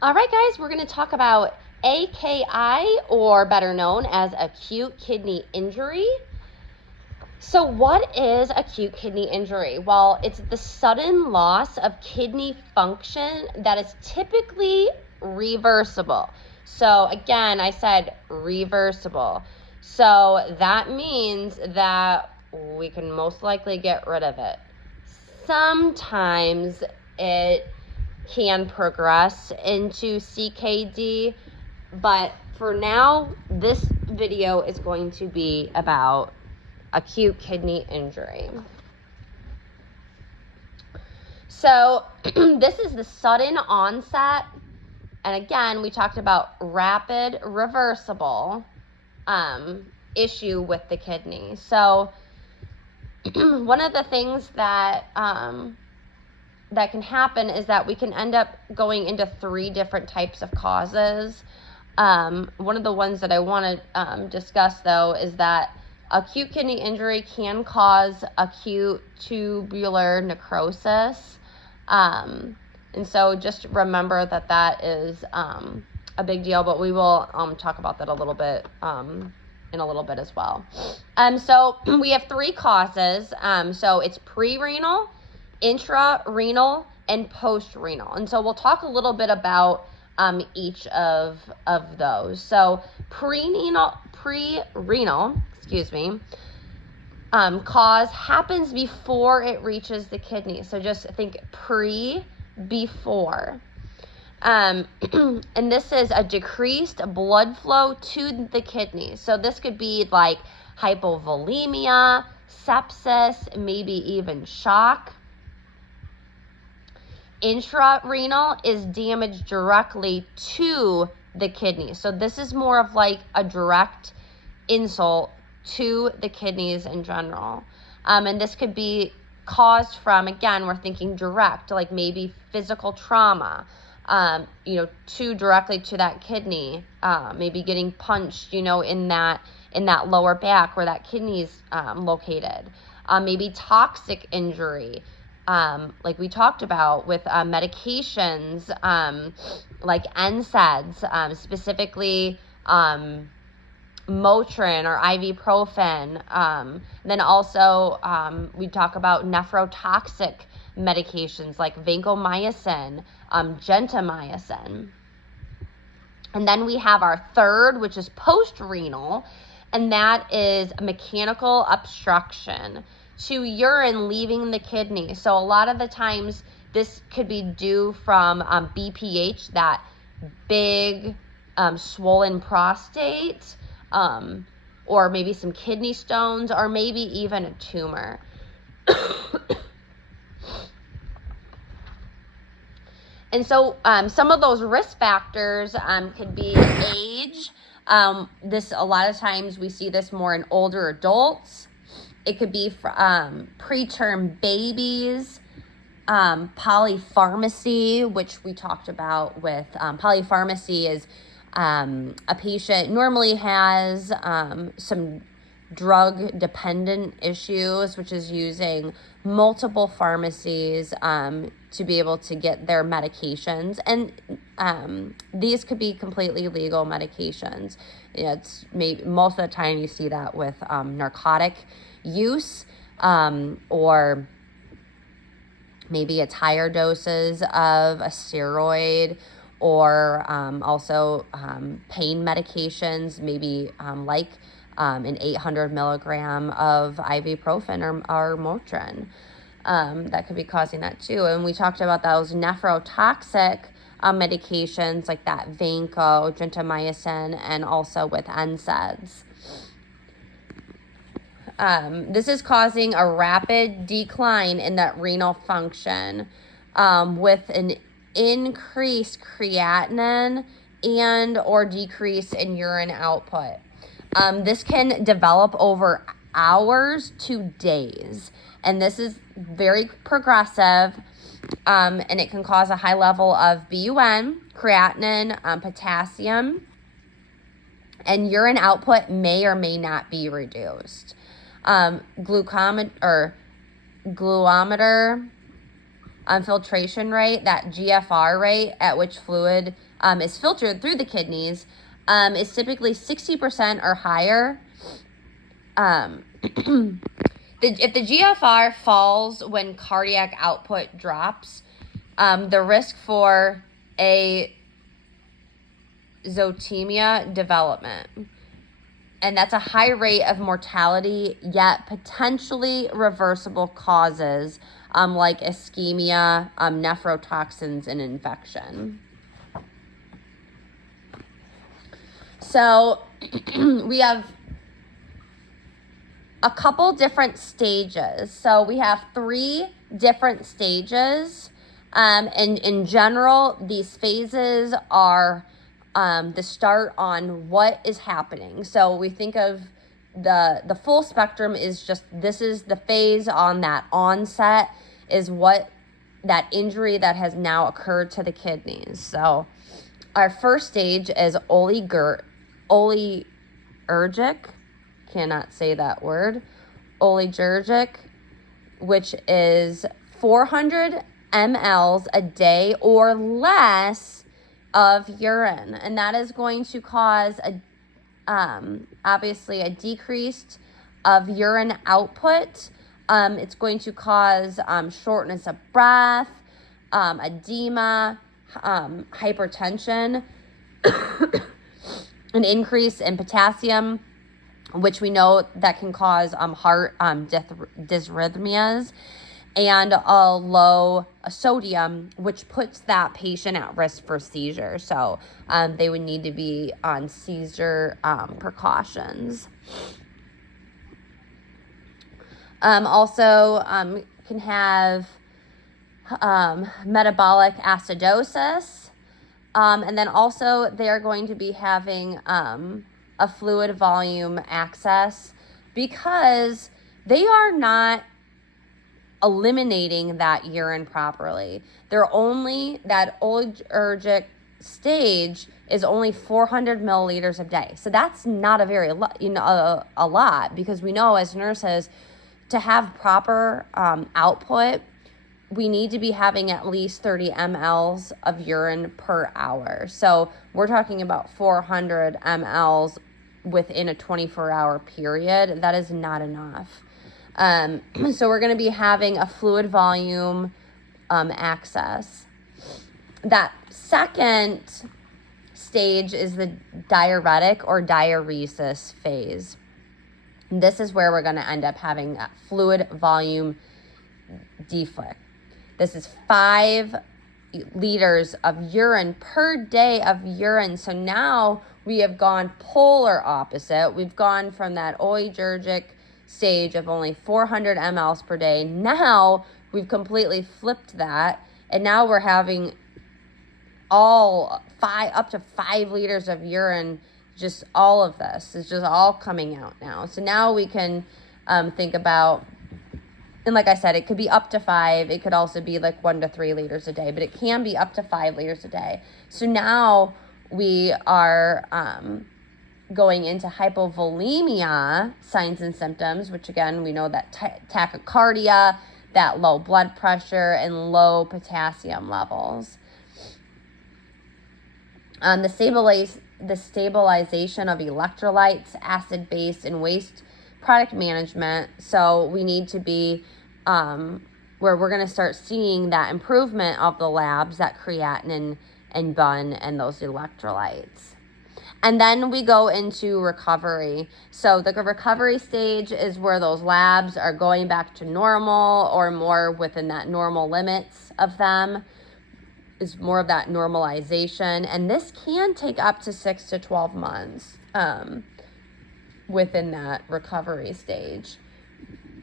All right, guys, we're going to talk about AKI, or better known as acute kidney injury. So what is acute kidney injury? Well, it's the sudden loss of kidney function that is typically reversible. So again, I said reversible. So that means that we can most likely get rid of it. Sometimes it can progress into CKD, but for now, this video is going to be about acute kidney injury. So this is the sudden onset, and again, we talked about rapid reversible issue with the kidney. So one of the things that that can happen is that we can end up going into 3 different types of causes. One of the ones that I want to discuss, though, is that acute kidney injury can cause acute tubular necrosis. And so just remember that that is a big deal, but we will talk about that a little bit in a little bit as well. So we have 3 causes. So it's pre-renal, intra-renal, and post-renal. And so we'll talk a little bit about each of those. So pre-renal, cause happens before it reaches the kidney. So just think before. And this is a decreased blood flow to the kidney. So this could be like hypovolemia, sepsis, maybe even shock. Intrarenal is damage directly to the kidney. So this is more of like a direct insult to the kidneys in general. And this could be caused from, again, we're thinking direct, like maybe physical trauma, directly to that kidney, maybe getting punched, in that lower back where that kidney is located. Maybe toxic injury, like we talked about with medications, like NSAIDs, specifically Motrin or ibuprofen. Then also we talk about nephrotoxic medications like vancomycin, gentamicin. And then we have our third, which is post-renal, and that is mechanical obstruction to urine leaving the kidney. So a lot of the times this could be due from BPH, that big swollen prostate, or maybe some kidney stones, or maybe even a tumor. And so some of those risk factors could be age. This, a lot of times we see this more in older adults. It could be preterm babies, polypharmacy, which we talked about with polypharmacy is a patient normally has some drug dependent issues, which is using multiple pharmacies to be able to get their medications. And these could be completely legal medications. It's most of the time you see that with narcotic use, or maybe it's higher doses of a steroid, or also pain medications, maybe like an 800 milligram of ibuprofen or Motrin. That could be causing that too. And we talked about those nephrotoxic medications like that Vanco, gentamicin, and also with NSAIDs. This is causing a rapid decline in that renal function with an increased creatinine and or decrease in urine output. This can develop over hours to days, and this is very progressive, and it can cause a high level of BUN, creatinine, potassium, and urine output may or may not be reduced. Glucometer filtration rate, that GFR rate at which fluid is filtered through the kidneys is typically 60% or higher. If the GFR falls when cardiac output drops, the risk for azotemia development. And that's a high rate of mortality, yet potentially reversible causes like ischemia, nephrotoxins, and infection. So we have a couple different stages. So we have 3 different stages. And in general, these phases are the start on what is happening. So we think of the full spectrum is just, this is the phase on that onset, is what that injury that has now occurred to the kidneys. So our first stage is oligarchic, cannot say that word, oligarchic, which is 400 mLs a day or less of urine, and that is going to cause obviously a decrease of urine output. It's going to cause shortness of breath, edema, hypertension, an increase in potassium, which we know that can cause heart dysrhythmias, and a low sodium, which puts that patient at risk for seizure. So they would need to be on seizure precautions. Also can have metabolic acidosis. And then also they are going to be having a fluid volume access, because they are not eliminating that urine properly. They're only, that oligarchic stage is only 400 milliliters a day. So that's not a very a lot, because we know as nurses, to have proper output, we need to be having at least 30 mLs of urine per hour. So we're talking about 400 mLs within a 24-hour period. That is not enough. So we're going to be having a fluid volume access. That second stage is the diuretic or diuresis phase. This is where we're going to end up having that fluid volume defect. This is 5 liters of urine per day of urine. So now we have gone polar opposite. We've gone from that oligarchic stage of only 400 mLs per day. Now we've completely flipped that, and now we're having up to 5 liters of urine. Just all of this is just all coming out now. So now we can think about, and like I said, it could be up to 5. It could also be like 1 to 3 liters a day, but it can be up to 5 liters a day. So now we are going into hypovolemia signs and symptoms, which again, we know that tachycardia, that low blood pressure, and low potassium levels. The stabilization of electrolytes, acid, base, and waste product management. So we need to be where we're going to start seeing that improvement of the labs, that creatinine and BUN and those electrolytes. And then we go into recovery. So the recovery stage is where those labs are going back to normal, or more within that normal limits of them, is more of that normalization. And this can take up to 6 to 12 months within that recovery stage.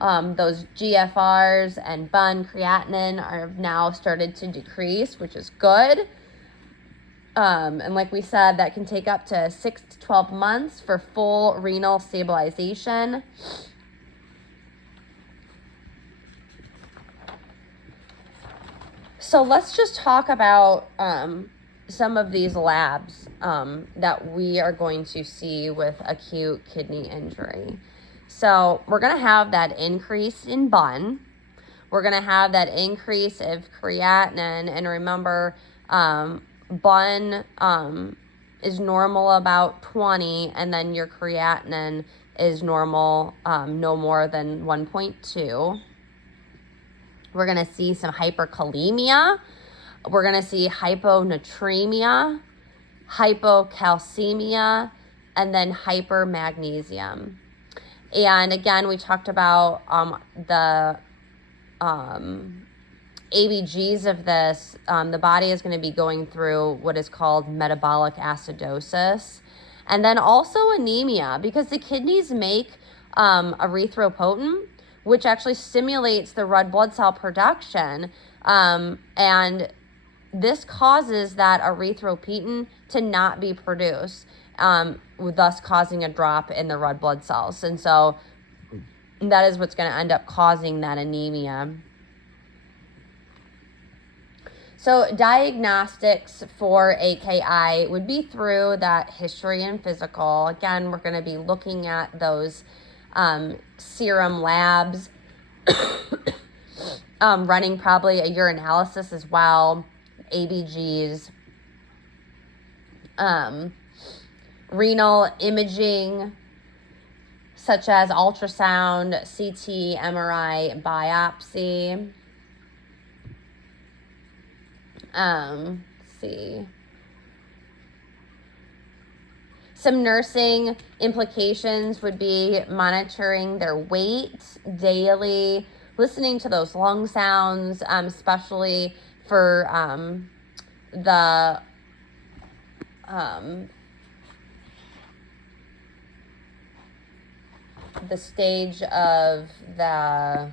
Those GFRs and BUN, creatinine, are now started to decrease, which is good. And like we said, that can take up to 6 to 12 months for full renal stabilization. So let's just talk about some of these labs that we are going to see with acute kidney injury. So we're going to have that increase in BUN. We're going to have that increase of creatinine. And remember, bun is normal about 20, and then your creatinine is normal, no more than 1.2. We're going to see some hyperkalemia. We're going to see hyponatremia, hypocalcemia, and then hypermagnesium. And again, we talked about the ABGs of this. The body is going to be going through what is called metabolic acidosis. And then also anemia, because the kidneys make erythropoietin, which actually stimulates the red blood cell production. And this causes that erythropoietin to not be produced, thus causing a drop in the red blood cells. And so that is what's going to end up causing that anemia. So diagnostics for AKI would be through that history and physical. Again, we're going to be looking at those serum labs, running probably a urinalysis as well, ABGs, renal imaging, such as ultrasound, CT, MRI, biopsy. Let's see. Some nursing implications would be monitoring their weight daily, listening to those lung sounds, especially for the stage of the,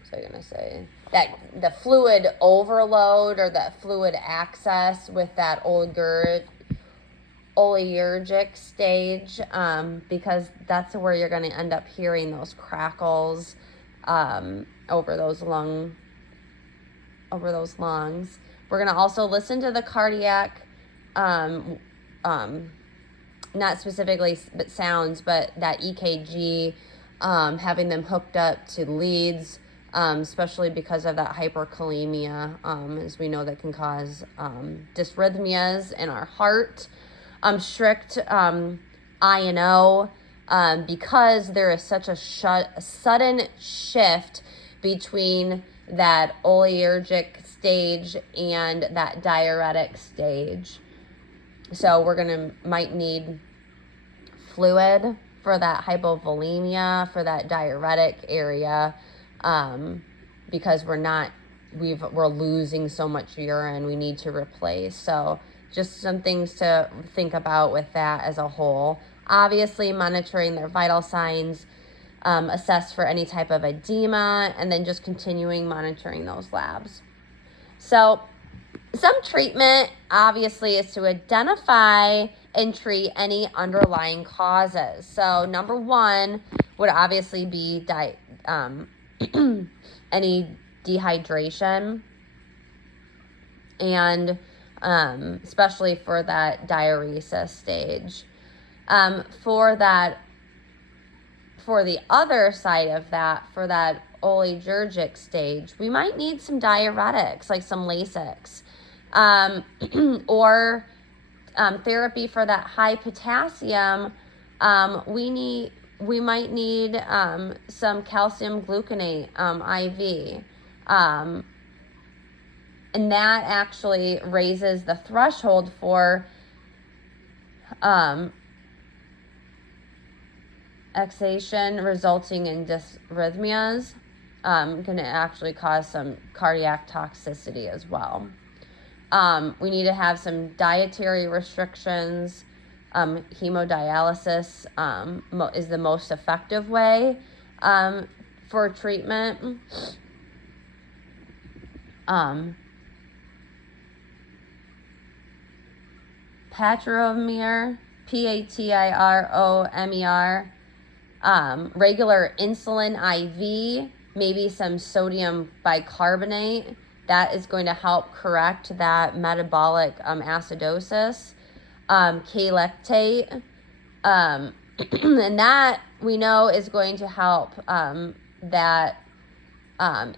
what's I gonna say? That the fluid overload or that fluid access with that oligurgic stage, because that's where you're going to end up hearing those crackles over those lungs. We're going to also listen to the cardiac, not specifically but sounds, but that EKG, having them hooked up to leads, especially because of that hyperkalemia, as we know that can cause dysrhythmias in our heart. Strict I&O, because there is such a sudden shift between that oligurgic stage and that diuretic stage. So we're might need fluid for that hypovolemia, for that diuretic area, because we're losing so much urine, we need to replace. So just some things to think about with that as a whole. Obviously, monitoring their vital signs, assess for any type of edema, and then just continuing monitoring those labs. So some treatment, obviously, is to identify and treat any underlying causes. So number one would obviously be any dehydration, and especially for that diuresis stage. For the other side of that, for that oligurgic stage, we might need some diuretics, like some Lasix, or therapy for that high potassium. We might need some calcium gluconate IV. And that actually raises the threshold for exhalation resulting in dysrhythmias. Can actually cause some cardiac toxicity as well. We need to have some dietary restrictions. Hemodialysis is the most effective way for treatment. Patromer, Patromer, regular insulin IV, maybe some sodium bicarbonate. That is going to help correct that metabolic acidosis. K-lactate, and that we know is going to help that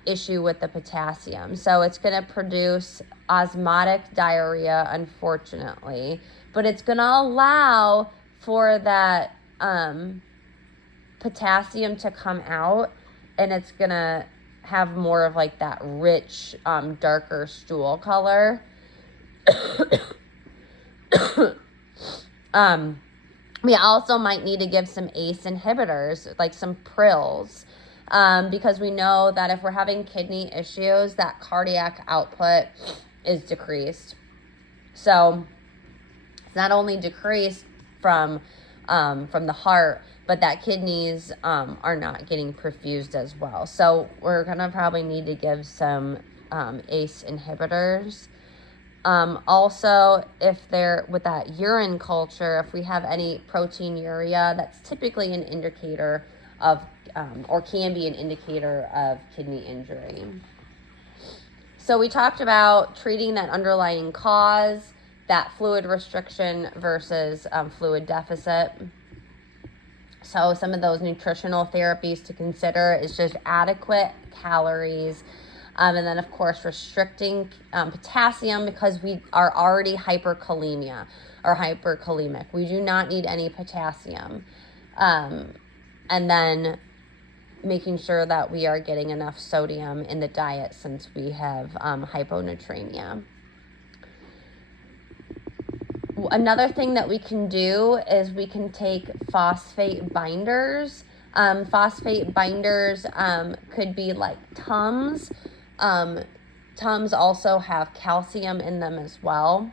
issue with the potassium. So it's going to produce osmotic diarrhea, unfortunately, but it's going to allow for that potassium to come out, and it's going to have more of like that rich, darker stool color. We also might need to give some ACE inhibitors, like some prills, because we know that if we're having kidney issues, that cardiac output is decreased. So it's not only decreased from the heart, but that kidneys are not getting perfused as well. So we're going to probably need to give some ACE inhibitors. Also, if they're with that urine culture, if we have any proteinuria, that's typically an indicator of, or can be an indicator of kidney injury. So we talked about treating that underlying cause, that fluid restriction versus fluid deficit. So some of those nutritional therapies to consider is just adequate calories. And then, of course, restricting potassium because we are already hyperkalemia or hyperkalemic. We do not need any potassium. And then making sure that we are getting enough sodium in the diet since we have hyponatremia. Another thing that we can do is we can take phosphate binders. Phosphate binders could be like Tums. Tums also have calcium in them as well.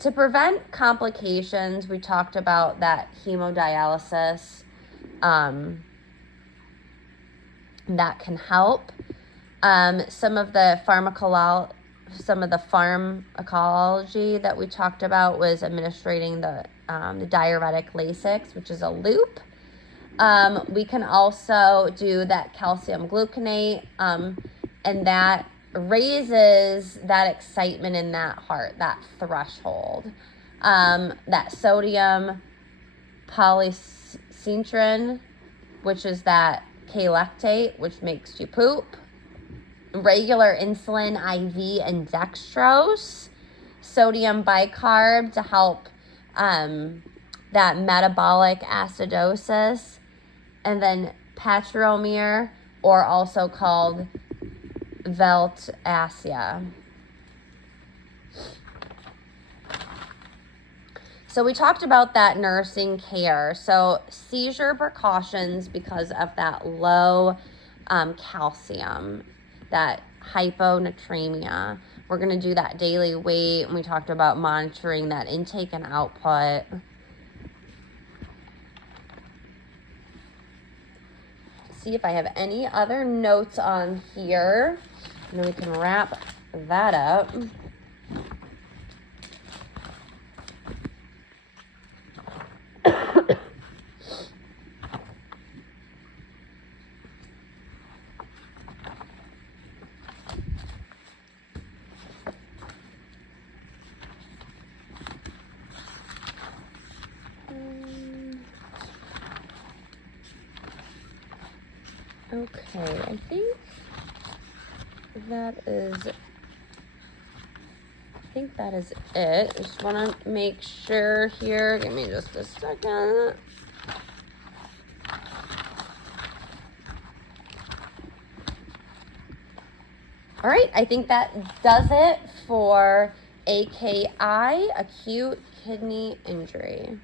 To prevent complications, we talked about that hemodialysis that can help. Some of the pharmacology that we talked about was administering the diuretic Lasix, which is a loop. We can also do that calcium gluconate, and that raises that excitement in that heart, that threshold. That sodium polycitrin, which is that K-lactate, which makes you poop. Regular insulin IV and dextrose. Sodium bicarb to help that metabolic acidosis. And then Patromir, or also called Veltacea. So we talked about that nursing care. So seizure precautions because of that low calcium, that hyponatremia. We're going to do that daily weight, and we talked about monitoring that intake and output. See if I have any other notes on here, and then we can wrap that up. Okay, I think that is it. I just want to make sure here. Give me just a second. All right, I think that does it for AKI, acute kidney injury.